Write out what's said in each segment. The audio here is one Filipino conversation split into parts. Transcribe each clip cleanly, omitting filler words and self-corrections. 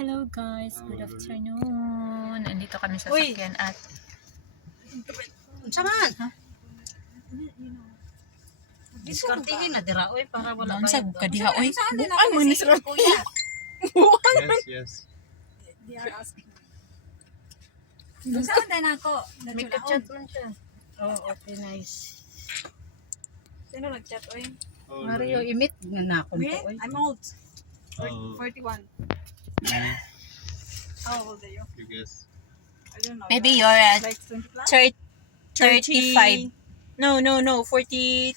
Hello guys, good afternoon. Andito kami sa Uy! sakyan at Unsa man? Ha? Diskartihin na dira oy para wala Naon sa kadiha oy. Bukan mo ni sir kuya. Yes, yes. They are asking. Saan din ako? May chat man siya. Oh, okay, nice. Sino nag-chat oy? Oh, Mario really? imit na ako Me? nito oy. I'm old. Oh, 41. me, How old are you? you guess. I don't know. Maybe like- you're at like 20 plus? 35. No, 42?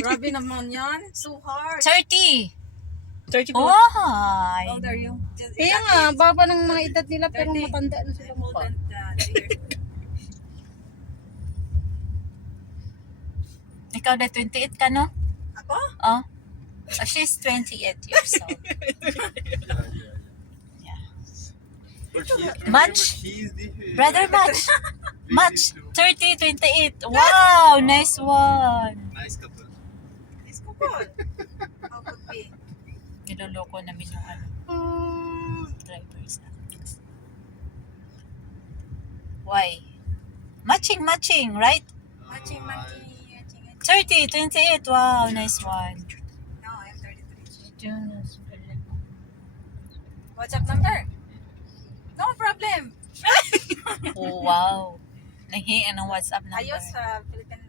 Grabe naman yan. So hard. 30. 34. Oh, How old are you? Kaya nga, baba ng mga edad nila pero 30. matanda na sila I'm old mukha. and 3 years. Ikaw na 28 ka no? Ako? Oh. So she's 28 years old. Yeah. But Match? he's the Brother match. Match 30, 28. Wow, nice one. Nice couple. Is ko po. How could be? Niloloko namin yung drivers natin. Why? Matching, right? Matching, matching. 30, 28. Wow, nice one. No, I'm 33. Jonas. WhatsApp number? No problem. Oh, wow. Nanghihingi ng WhatsApp number. Ayos sa Philippine.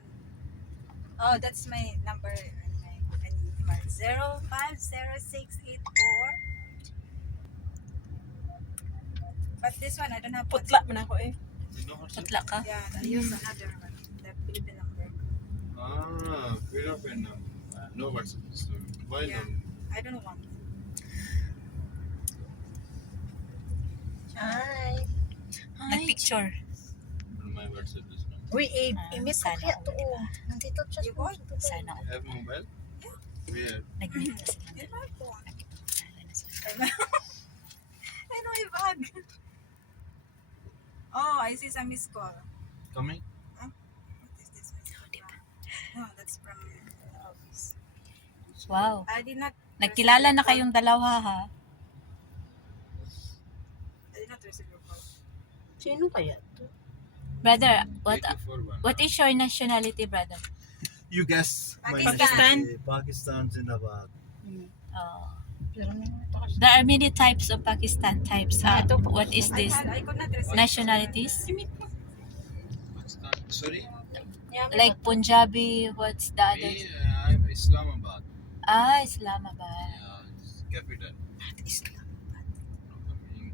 Oh, that's my number. I need my 050684. But this one, I don't have Putla WhatsApp. man ako eh. You know her? Putla ka? Yeah, I use another one. The Philippine number. Ah, Philippine number. No WhatsApp. So, why Yeah. not? I don't want. Hi. Nagpicture. My WhatsApp is not. Uy, imit ko kaya to. Nandito siya. You want? Sana all. Have mobile? Yeah. Where? Nag-meet na sila. You know po. I know your bag. Oh, I see some missed call. Coming? What is this missed call from? No, that's from the office. Wow. I did not. Nagkilala receive na your call. kayong dalawa ha? I did not receive your call. Sino kaya to? Brother, what 841. what is your nationality, brother? You guess. Pakistan. Pakistan Zindabad. Oh. Pero may ito kasi. There are many types of Pakistan types. What is this? I could not receive. Nationalities? Pakistan. Sorry? Yeah, Like Punjabi, what's the other? Me, I'm Islamabad. Ah, Islamabad. Yeah, it's capital. Islamabad. No, coming.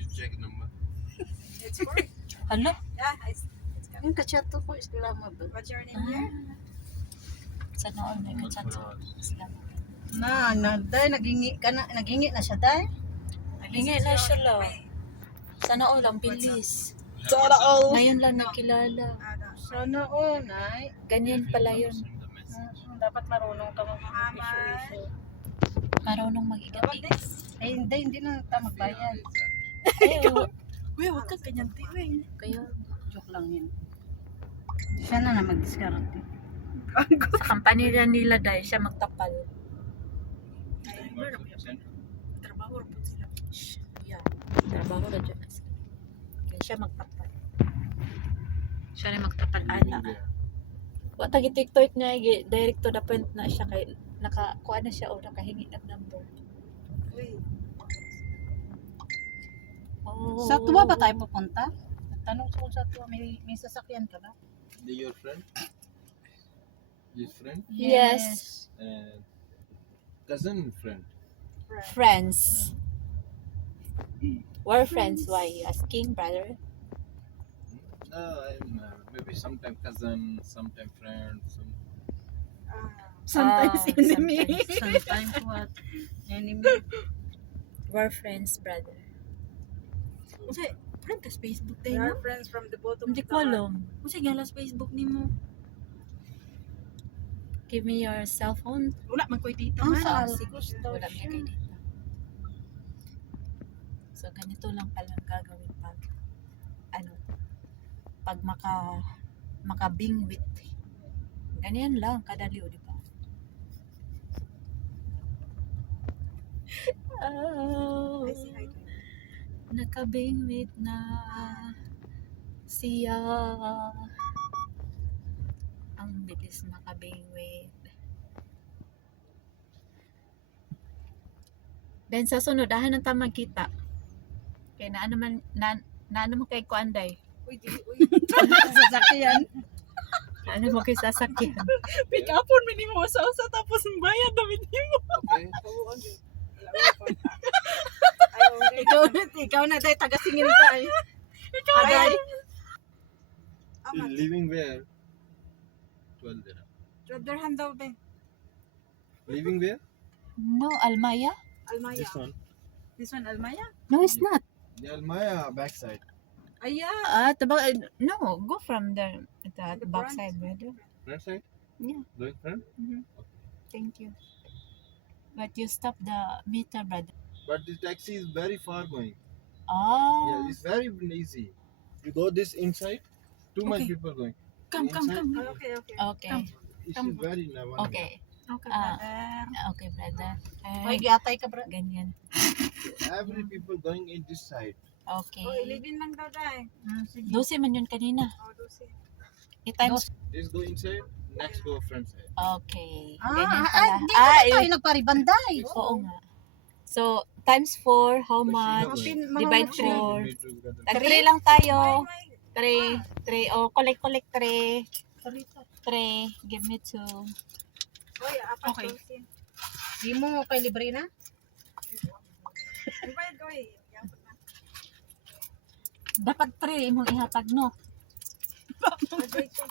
You check number. it's correct. Hala? Yeah, it's correct. Yung kachat ko Islamabad. What's your name here? Sana all may kachat sa Islamabad. Dahil naghingi na siya dahil. Hingi na siya lang. Sana all ang bilis. Sana all. Ngayon lang nakilala. Sana all, nay. Ganyan pala yun. Send the message. Dapat marunong ka mag-issue. Marunong What mag-igati. this? Eh, hindi na tayo magbayad. Ayaw. Uy, huwag kang ganyan, tiwing. Kayo. Joke lang yun. Siya na mag-discarte. Sa kampanya nila dahil siya magtapal. Send. Trabaho po sila. Yeah. Trabaho na dyan. Kaya siya magtapal. Siya rin magtapal. Ala. Wa tagi TikTok niya, direct to the point na siya kay nakakuha na siya o nakahingi ng number. Uy, Oh. Sa tuwa ba tayo pupunta? Tanong ko sa tuwa, may sasakyan ka ba? They your friend? His friend? Yes. And cousin friend? Friends. We're friends. Why you asking, brother? No, I'm maybe sometime cousin, sometime friend. Some. Sometimes Ah, enemy. sometimes. Sometimes what? Enemy. We're friends, brother. Kasi, friend ka sa Facebook We tayo, are no? friends from the bottom Hindi of ko the heart. alam. Kasi gala sa Facebook ni mo. Give me your cell phone. Wala, magkoy dito Ang man. sa Sige, Alcos daw wala siya. niya kayo dito. So, ganito lang palang gagawin pag pag makabingwit. Ganyan lang, kadaliw, di ba? Oh, I say hi to you. nakabingwit na siya. Ang bilis makabingwit. Ben, sa sunod, dahan ng tamang kita. Kaya na naman, na naman kay Kuanday. Uy, uy. Sasakyan. Ano mo kay sasakyan? Pick upon minimo sa usa tapos bayad na minimo. Okay. Ikaw na dai taga singil ta eh. Ikaw dai. How much? Living where? 12 dirham. 12 dirham daw, be. Living where? No, Almaya? Almaya. This one. This one, Almaya? No, it's not. The Almaya backside. Aya. No, go from the back side, brother. Front side? Yeah. Going front? Thank you. But you stop the meter, brother. But the taxi is very far going. Oh. Yeah, it's very easy. You go this inside, too much people going. Come. Oh, okay. Okay. It's very never. Okay. Okay, Ah. brother. Okay, brother. Hoy giatay ka bro. Ganyan. Every people going in this side. Okay. Oh, 11 lang daw, dai. Sige. 12 man yun kanina. Oh, 12. I-times. This go inside, next go front side. Okay. Ganyan pala. Di ka tayo nagparibanday. Oo nga. So, times 4, how But she much? not going. Divide Three 4. meters together. Tag 3 lang tayo. Why? 3. Oh, collect 3. Sarita. 3. Give me 2. Oy, apat Okay. 12. Di mo kay libre na? Ang bayad ko eh. Yang na. Dapat 3 imong ihatag, no? Bagay ko.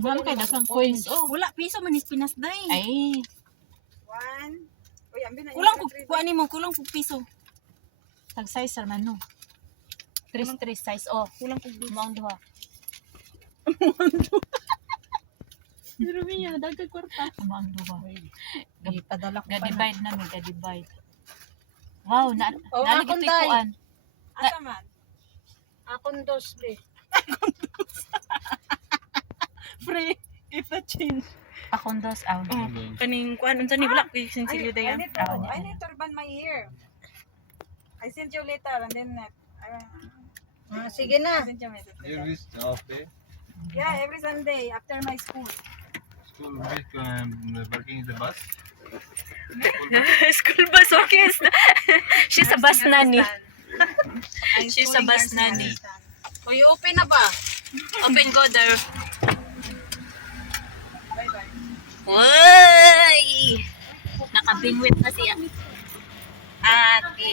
Wala kay dakang coins. Oh. Wala piso man is Pinas day. Ay. 1. Uy, ambi na. Kulang ko kuani mo, kulang ko piso. Tag size man, no? 3 size. Oh. Kulang ko Maong duha. Pero niya dagdag kwarta. Maong duha. Ipadala ko pa. Ga-divide na mi, ga-divide. Wow, Oh, akong day. kuan. Asa man? Akon dos be. Free. Kita change. Akong dos aw. Kaning kuan unsa ni wala ko sinsilyo I dayan. need to, I need to run my hair. I sent you later and then Sige na. I sent you message You later. reach off day. Yeah, every Sunday after my school. School week working in the bus. School bus, okay. She's a bus nanny. She's a bus nanny. Oy, open na ba? Open go there. Bye-bye. Uy! Nakabingwit na siya. Ate.